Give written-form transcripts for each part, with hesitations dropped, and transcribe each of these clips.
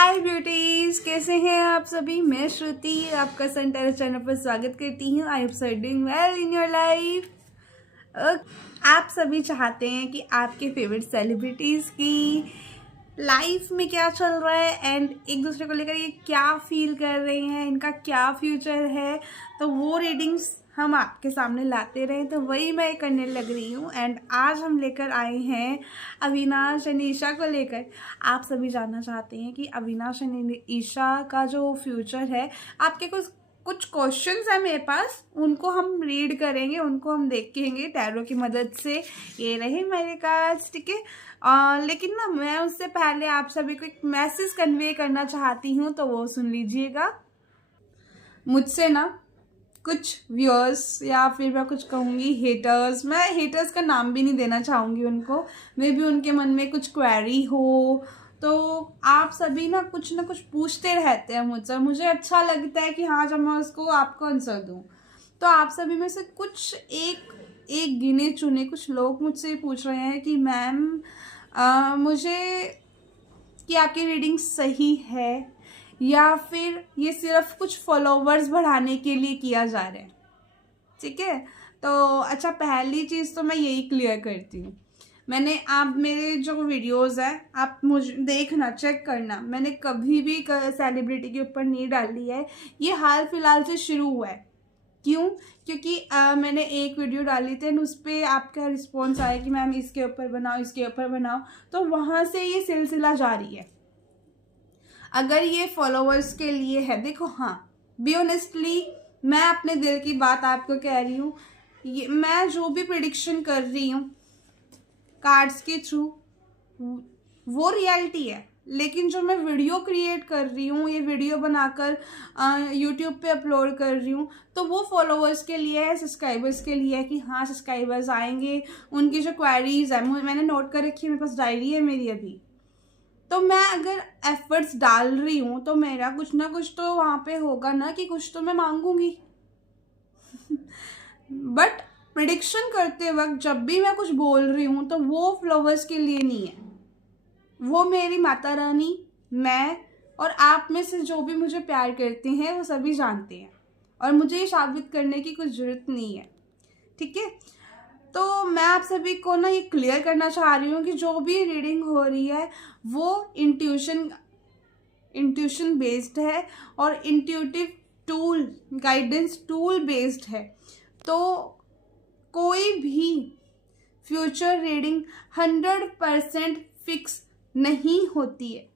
हाय beauties, कैसे हैं आप सभी। मैं श्रुति आपका सन टेरेस चैनल पर स्वागत करती हूँ। I am so doing well in your life. आप सभी चाहते हैं कि आपके फेवरेट सेलिब्रिटीज़ की लाइफ में क्या चल रहा है एंड एक दूसरे को लेकर ये क्या फील कर रहे हैं, इनका क्या फ्यूचर है, तो वो रीडिंग्स हम आपके सामने लाते रहे। तो वही मैं करने लग रही हूँ एंड आज हम लेकर आए हैं अविनाश एंड ईशा को लेकर। आप सभी जानना चाहते हैं कि अविनाश एंड ईशा का जो फ्यूचर है, आपके कुछ क्वेश्चंस है मेरे पास, उनको हम रीड करेंगे, उनको हम देखेंगे टैरो की मदद से। ये रहे मेरे कार्ड्स, ठीक है। लेकिन ना मैं उससे पहले आप सभी को एक मैसेज कन्वे करना चाहती हूँ, तो वो सुन लीजिएगा। मुझसे ना कुछ व्यूअर्स या फिर मैं कुछ कहूँगी हेटर्स, मैं हेटर्स का नाम भी नहीं देना चाहूँगी उनको, मे भी उनके मन में कुछ क्वेरी हो, तो आप सभी ना कुछ पूछते रहते हैं मुझसे। मुझे अच्छा लगता है कि हाँ, जब मैं उसको आपको आंसर दूँ। तो आप सभी में से कुछ एक गिने चुने कुछ लोग मुझसे पूछ रहे हैं कि मैम मुझे कि आपकी रीडिंग सही है या फिर ये सिर्फ कुछ फॉलोवर्स बढ़ाने के लिए किया जा रहा है, ठीक है। तो अच्छा, पहली चीज़ तो मैं यही क्लियर करती हूँ, मैंने आप मेरे जो वीडियोस है आप मुझे देखना, चेक करना, मैंने कभी भी सेलिब्रिटी के ऊपर नहीं डाली है। ये हाल फिलहाल से शुरू हुआ है। क्यों? क्योंकि मैंने एक वीडियो डाली थी एंड उस पर आपका रिस्पॉन्स आया कि मैम इसके ऊपर बनाओ, इसके ऊपर बनाओ, तो वहाँ से ये सिलसिला जारी है। अगर ये फॉलोअर्स के लिए है, देखो, हाँ, बी ऑनेस्टली मैं अपने दिल की बात आपको कह रही हूँ। ये मैं जो भी प्रिडिक्शन कर रही हूँ कार्ड्स के थ्रू, वो रियलिटी है। लेकिन जो मैं वीडियो क्रिएट कर रही हूँ, ये वीडियो बनाकर यूट्यूब पे अपलोड कर रही हूँ, तो वो फॉलोअर्स के लिए है, सब्सक्राइबर्स के लिए है कि हाँ, सब्सक्राइबर्स आएंगे, उनकी जो क्वेरीज है मैंने नोट कर रखी है, मेरे पास डायरी है मेरी अभी। तो मैं अगर एफर्ट्स डाल रही हूँ तो मेरा कुछ ना कुछ तो वहाँ पे होगा ना, कि कुछ तो मैं मांगूंगी। बट प्रिडिक्शन करते वक्त जब भी मैं कुछ बोल रही हूँ तो वो फ्लावर्स के लिए नहीं है, वो मेरी माता रानी, मैं और आप में से जो भी मुझे प्यार करते हैं वो सभी जानते हैं, और मुझे ये साबित करने की कुछ जरूरत नहीं है, ठीक है। तो मैं आप सभी को ना ये क्लियर करना चाह रही हूँ कि जो भी रीडिंग हो रही है वो इंट्यूशन बेस्ड है और intuitive tool, guidance tool based है। तो कोई भी फ्यूचर रीडिंग 100% फिक्स नहीं होती है।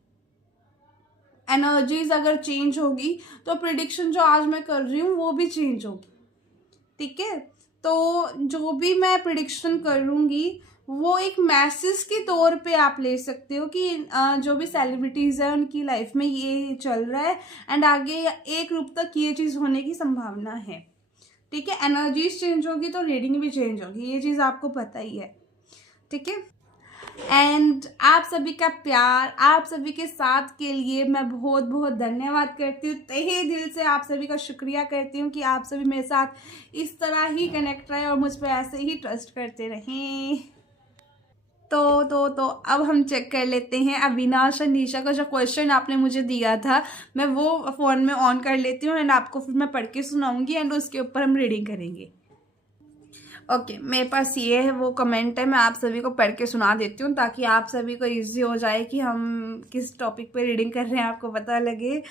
एनर्जीज अगर चेंज होगी तो प्रिडिक्शन जो आज मैं कर रही हूँ वो भी चेंज होगी, ठीक है। तो जो भी मैं प्रिडिक्शन करूँगी वो एक मैसेज के तौर पे आप ले सकते हो कि जो भी सेलिब्रिटीज़ है उनकी लाइफ में ये चल रहा है एंड आगे एक रूप तक ये चीज़ होने की संभावना है, ठीक है। एनर्जीज चेंज होगी तो रीडिंग भी चेंज होगी, ये चीज़ आपको पता ही है, ठीक है। एंड आप सभी का प्यार, आप सभी के साथ के लिए मैं बहुत बहुत धन्यवाद करती हूँ, तहे दिल से आप सभी का शुक्रिया करती हूँ कि आप सभी मेरे साथ इस तरह ही कनेक्ट रहे और मुझ पर ऐसे ही ट्रस्ट करते रहें। तो अब हम चेक कर लेते हैं अविनाश और निशा का जो क्वेश्चन आपने मुझे दिया था, मैं वो फ़ोन में ऑन कर लेती हूँ एंड आपको फिर मैं पढ़ के सुनाऊंगी एंड उसके ऊपर हम रीडिंग करेंगे। ओके, मेरे पास ये है वो कमेंट है, मैं आप सभी को पढ़ के सुना देती हूँ ताकि आप सभी को इजी हो जाए कि हम किस टॉपिक पे रीडिंग कर रहे हैं, आपको पता लगे।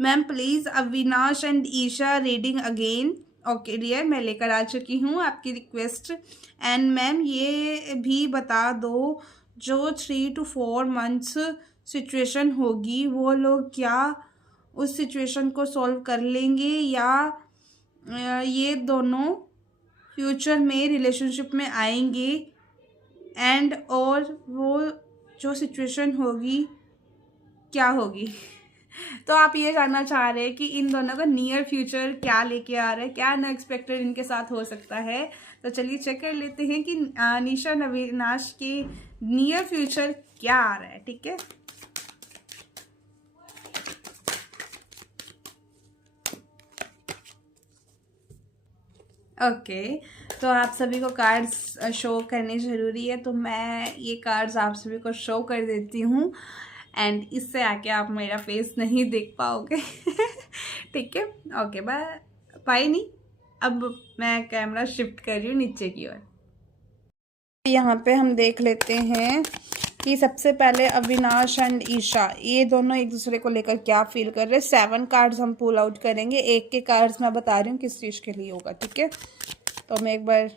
Ma'am please Avinash and Isha reading again. Okay dear, मैं लेकर आ चुकी हूँ आपकी रिक्वेस्ट। एंड मैम ये भी बता दो, जो 3 to 4 months सिचुएशन होगी वो लोग क्या उस सिचुएशन को सॉल्व कर लेंगे या ये दोनों फ्यूचर में रिलेशनशिप में आएंगे एंड और वो जो सिचुएशन होगी क्या होगी। तो आप ये जानना चाह रहे हैं कि इन दोनों का नियर फ्यूचर क्या लेके आ रहा है, क्या अनएक्सपेक्टेड इनके साथ हो सकता है। तो चलिए चेक कर लेते हैं कि निशा अविनाश के नियर फ्यूचर क्या आ रहा है, ठीक है। ओके, तो आप सभी को कार्ड्स शो करने ज़रूरी है, तो मैं ये कार्ड्स आप सभी को शो कर देती हूँ। एंड इससे आके आप मेरा फेस नहीं देख पाओगे। ठीक है, ओके बाय बाय। नहीं, अब मैं कैमरा शिफ्ट कर रही हूँ नीचे की ओर। यहाँ पे हम देख लेते हैं कि सबसे पहले अविनाश एंड ईशा ये दोनों एक दूसरे को लेकर क्या फील कर रहे हैं। 7 कार्ड्स हम पुल आउट करेंगे, एक के कार्ड्स मैं बता रही हूँ किस चीज़ के लिए होगा। ठीक है, तो मैं एक बार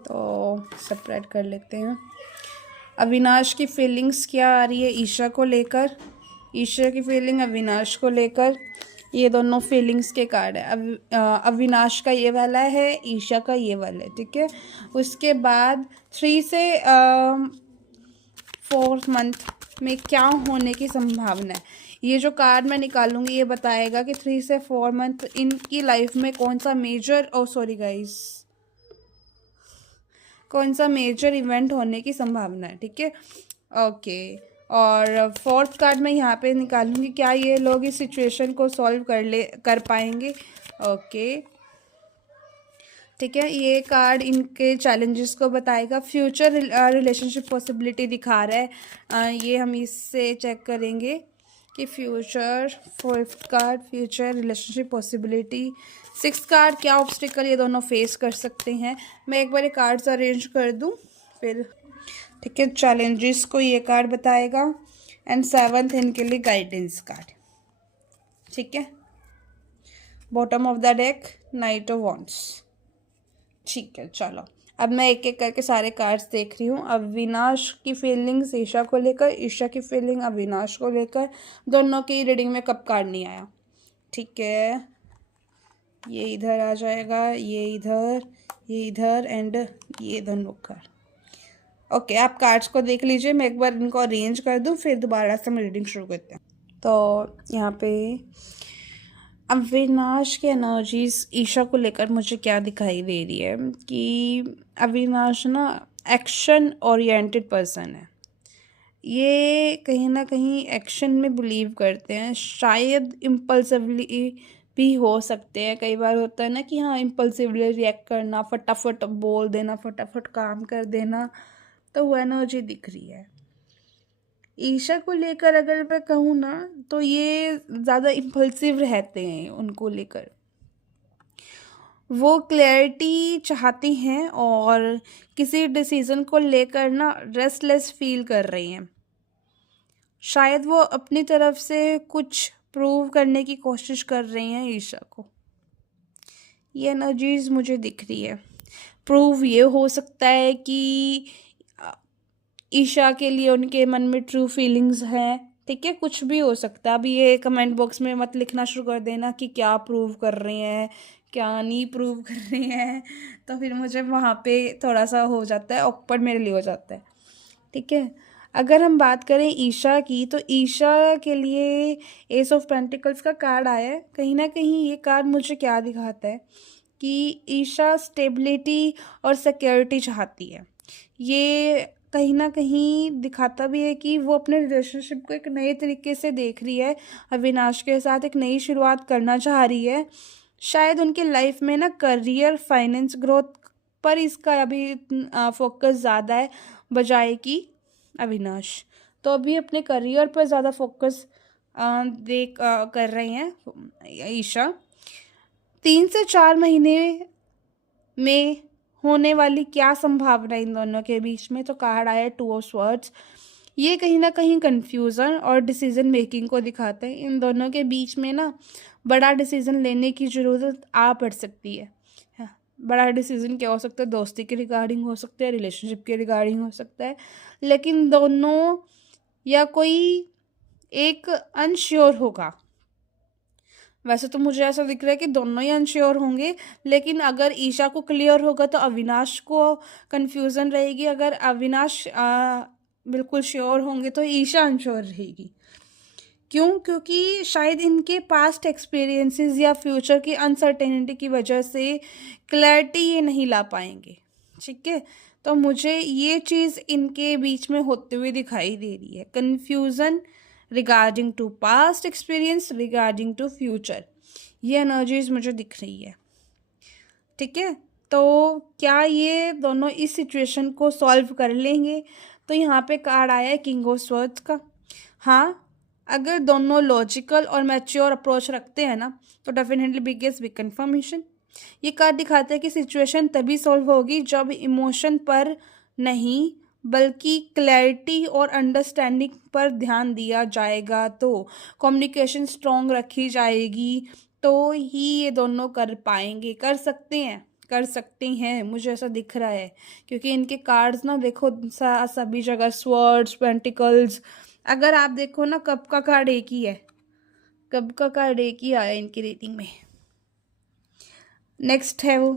तो सेपरेट कर लेते हैं। अविनाश की फीलिंग्स क्या आ रही है ईशा को लेकर, ईशा की फीलिंग अविनाश को लेकर। ये दोनों फीलिंग्स के कार्ड है। अविनाश का ये वाला है, ईशा का ये वाला है। ठीक है, उसके बाद 3 से 4 मंथ में क्या होने की संभावना है। ये जो कार्ड मैं निकालूंगी ये बताएगा कि 3 से 4 मंथ इनकी लाइफ में कौन सा मेजर कौन सा मेजर इवेंट होने की संभावना है। ठीक है, ओके। और 4th कार्ड मैं यहाँ पे निकालूंगी, क्या ये लोग इस सिचुएशन को सॉल्व कर पाएंगे। ओके, ठीक है, ये कार्ड इनके चैलेंजेस को बताएगा। फ्यूचर रिलेशनशिप पॉसिबिलिटी दिखा रहा है, ये हम इससे चेक करेंगे कि future. 4th card future relationship possibility. 6th card क्या ऑब्स्टिकल ये दोनों फेस कर सकते हैं। मैं एक बार ये कार्ड्स अरेंज कर दूं फिर। ठीक है, चैलेंजेस को ये कार्ड बताएगा एंड 7th इनके लिए गाइडेंस कार्ड। ठीक है, bottom of the deck night of wands. ठीक है, चलो अब मैं एक एक करके सारे कार्ड्स देख रही हूँ। अविनाश की फीलिंग्स ईशा को लेकर, ईशा की फीलिंग अविनाश को लेकर। दोनों की रीडिंग में कब कार्ड नहीं आया। ठीक है, ये इधर आ जाएगा, ये इधर एंड ये दोनों कार्ड। ओके, आप कार्ड्स को देख लीजिए, मैं एक बार इनको अरेंज कर दूँ फिर दोबारा से हम रीडिंग शुरू करते हैं। तो यहाँ पे अविनाश की एनर्जीज ईशा को लेकर मुझे क्या दिखाई दे रही है कि अविनाश ना एक्शन ओरिएंटेड पर्सन है। ये कहीं ना कहीं एक्शन में बिलीव करते हैं, शायद इम्पल्सिवली भी हो सकते हैं। कई बार होता है ना कि हाँ इम्पल्सिवली रिएक्ट करना, फटाफट बोल देना, फटाफट काम कर देना, तो वो एनर्जी दिख रही है। ईशा को लेकर अगर मैं कहूँ ना तो ये ज़्यादा इम्पल्सिव रहते हैं, उनको लेकर वो क्लैरिटी चाहती हैं और किसी डिसीज़न को लेकर ना रेस्टलेस फील कर रही हैं। शायद वो अपनी तरफ से कुछ प्रूव करने की कोशिश कर रही हैं ईशा को। ये एनर्जीज मुझे दिख रही है। प्रूव ये हो सकता है कि ईशा के लिए उनके मन में ट्रू फीलिंग्स हैं। ठीक है, कुछ भी हो सकता है। अभी ये कमेंट बॉक्स में मत लिखना शुरू कर देना कि क्या प्रूव कर रहे हैं, क्या नहीं प्रूव कर रहे हैं, तो फिर मुझे वहाँ पे थोड़ा सा हो जाता है, ऑकवर्ड मेरे लिए हो जाता है। ठीक है, अगर हम बात करें ईशा की तो ईशा के लिए एस ऑफ पेंटिकल्स का कार्ड आया है। कहीं ना कहीं ये कार्ड मुझे क्या दिखाता है कि ईशा स्टेबिलिटी और सिक्योरिटी चाहती है। ये कहीं ना कहीं दिखाता भी है कि वो अपने रिलेशनशिप को एक नए तरीके से देख रही है, अविनाश के साथ एक नई शुरुआत करना चाह रही है। शायद उनकी लाइफ में ना करियर, फाइनेंस, ग्रोथ पर इसका अभी फोकस ज़्यादा है बजाय कि अविनाश। तो अभी अपने करियर पर ज़्यादा फोकस कर रही हैं ईशा। 3 से 4 महीने में होने वाली क्या संभावना इन दोनों के बीच में, तो कार्ड आया 2 ऑफ स्वॉर्ड्स। ये कहीं ना कहीं कंफ्यूजन और डिसीजन मेकिंग को दिखाते हैं। इन दोनों के बीच में ना बड़ा डिसीजन लेने की ज़रूरत आ पड़ सकती है। बड़ा डिसीजन क्या हो सकता है, दोस्ती के रिगार्डिंग हो सकता है, रिलेशनशिप के रिगार्डिंग हो सकता है, लेकिन दोनों या कोई एक अनश्योर होगा। वैसे तो मुझे ऐसा दिख रहा है कि दोनों ही अनश्योर होंगे, लेकिन अगर ईशा को क्लियर होगा तो अविनाश को कन्फ्यूज़न रहेगी। अगर अविनाश बिल्कुल श्योर होंगे तो ईशा अनश्योर रहेगी। क्यों? क्योंकि शायद इनके पास्ट एक्सपीरियंसेस या फ्यूचर की अनसर्टेनिटी की वजह से क्लैरिटी ये नहीं ला पाएंगे। ठीक है, तो मुझे ये चीज़ इनके बीच में होते हुए दिखाई दे रही है। Confusion regarding to past experience, regarding to future, ये एनर्जीज मुझे दिख रही है। ठीक है, तो क्या ये दोनों इस सिचुएशन को सॉल्व कर लेंगे? तो यहाँ पे कार्ड आया है किंग ऑफ स्वॉर्ड्स का। हाँ, अगर दोनों लॉजिकल और मैच्योर अप्रोच रखते हैं ना तो डेफिनेटली बिगेस्ट बिग कन्फर्मेशन। ये कार्ड दिखाता है कि सिचुएशन तभी सॉल्व होगी जब इमोशन पर नहीं बल्कि क्लैरिटी और अंडरस्टैंडिंग पर ध्यान दिया जाएगा, तो कम्युनिकेशन स्ट्रॉन्ग रखी जाएगी, तो ही ये दोनों कर पाएंगे। कर सकते हैं, कर सकती हैं, मुझे ऐसा दिख रहा है, क्योंकि इनके कार्ड्स ना देखो सभी जगह स्वर्ड्स, पेंटिकल्स। अगर आप देखो ना कब का कार्ड एक ही है, कब का कार्ड एक ही आया इनकी रेटिंग में। नेक्स्ट है वो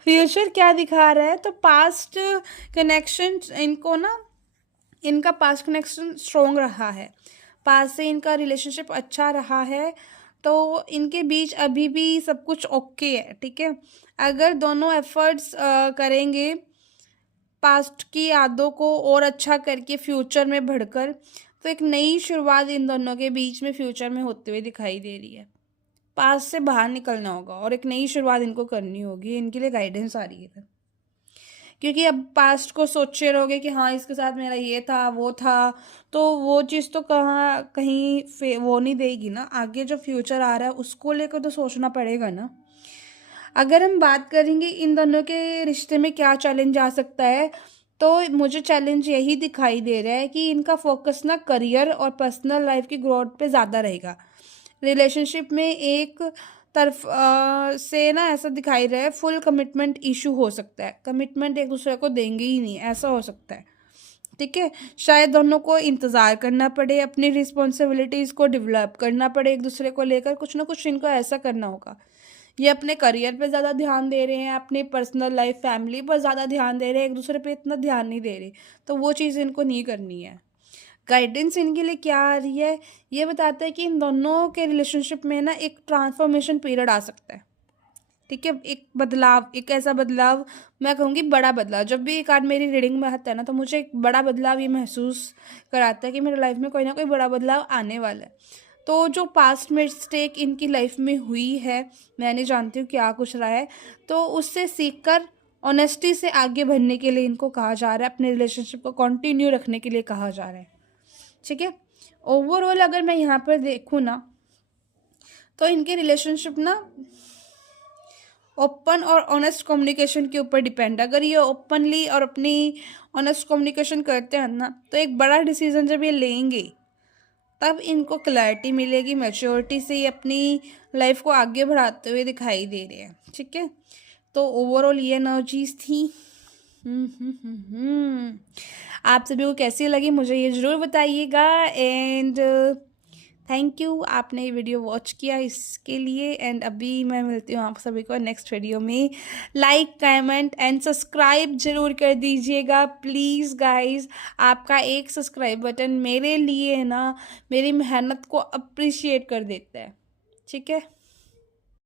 फ्यूचर क्या दिखा रहा है, तो पास्ट कनेक्शन इनको ना, इनका पास्ट कनेक्शन स्ट्रॉन्ग रहा है, पास्ट से इनका रिलेशनशिप अच्छा रहा है, तो इनके बीच अभी भी सब कुछ ओके है, ठीक है। अगर दोनों एफर्ट्स करेंगे पास्ट की यादों को और अच्छा करके फ्यूचर में बढ़कर, तो एक नई शुरुआत इन दोनों के बीच में फ्यूचर में होते हुए दिखाई दे रही है। पास्ट से बाहर निकलना होगा और एक नई शुरुआत इनको करनी होगी, इनके लिए गाइडेंस आ रही है। क्योंकि अब पास्ट को सोचे रहोगे कि हाँ इसके साथ मेरा ये था वो था, तो वो चीज़ तो कहाँ कहीं वो नहीं देगी ना। आगे जो फ्यूचर आ रहा है उसको लेकर तो सोचना पड़ेगा ना। अगर हम बात करेंगे इन दोनों के रिश्ते में क्या चैलेंज आ सकता है, तो मुझे चैलेंज यही दिखाई दे रहा है कि इनका फोकस ना करियर और पर्सनल लाइफ की ग्रोथ पे ज़्यादा रहेगा। रिलेशनशिप में एक तरफ से ना ऐसा दिखाई रहा है फुल कमिटमेंट इशू हो सकता है, कमिटमेंट एक दूसरे को देंगे ही नहीं, ऐसा हो सकता है, ठीक है। शायद दोनों को इंतज़ार करना पड़े, अपनी रिस्पॉन्सिबिलिटीज़ को डेवलप करना पड़े, एक दूसरे को लेकर कुछ ना कुछ इनको ऐसा करना होगा। ये अपने करियर पे ज़्यादा ध्यान दे रहे हैं, अपनी पर्सनल लाइफ फैमिली पर ज़्यादा ध्यान दे रहे हैं, एक दूसरे पे इतना ध्यान नहीं दे रहे, तो वो चीज़ इनको नहीं करनी है। गाइडेंस इनके लिए क्या आ रही है, ये बताता है कि इन दोनों के रिलेशनशिप में ना एक ट्रांसफॉर्मेशन पीरियड आ सकता है, ठीक है। एक बदलाव, एक ऐसा बदलाव, मैं कहूँगी बड़ा बदलाव। जब भी ये कार्ड मेरी रीडिंग में आता है ना तो मुझे एक बड़ा बदलाव ये महसूस कराता है कि मेरे लाइफ में कोई ना कोई बड़ा बदलाव आने वाला है। तो जो पास्ट मिस्टेक इनकी लाइफ में हुई है, मैं नहीं जानती हूँ क्या कुछ रहा है, तो उससे सीखकर ऑनेस्टी से आगे बढ़ने के लिए इनको कहा जा रहा है, अपने रिलेशनशिप को कंटिन्यू रखने के लिए कहा जा रहा है, ठीक है। ओवरऑल अगर मैं यहाँ पर देखूँ ना तो इनके रिलेशनशिप ना ओपन और ऑनेस्ट कम्युनिकेशन के ऊपर डिपेंड। अगर ये ओपनली और अपनी ऑनेस्ट कम्युनिकेशन करते हैं ना, तो एक बड़ा डिसीजन जब ये लेंगे तब इनको क्लैरिटी मिलेगी, मैच्योरिटी से ये अपनी लाइफ को आगे बढ़ाते हुए दिखाई दे रहे हैं, ठीक है। तो ओवरऑल ये एनर्जीज थी। आप सभी को कैसी लगी मुझे ये ज़रूर बताइएगा, एंड थैंक यू आपने ये वीडियो वॉच किया इसके लिए। एंड अभी मैं मिलती हूँ आप सभी को नेक्स्ट वीडियो में। लाइक, कमेंट एंड सब्सक्राइब जरूर कर दीजिएगा प्लीज़ गाइस। आपका एक सब्सक्राइब बटन मेरे लिए ना मेरी मेहनत को अप्रिशिएट कर देता है, ठीक है।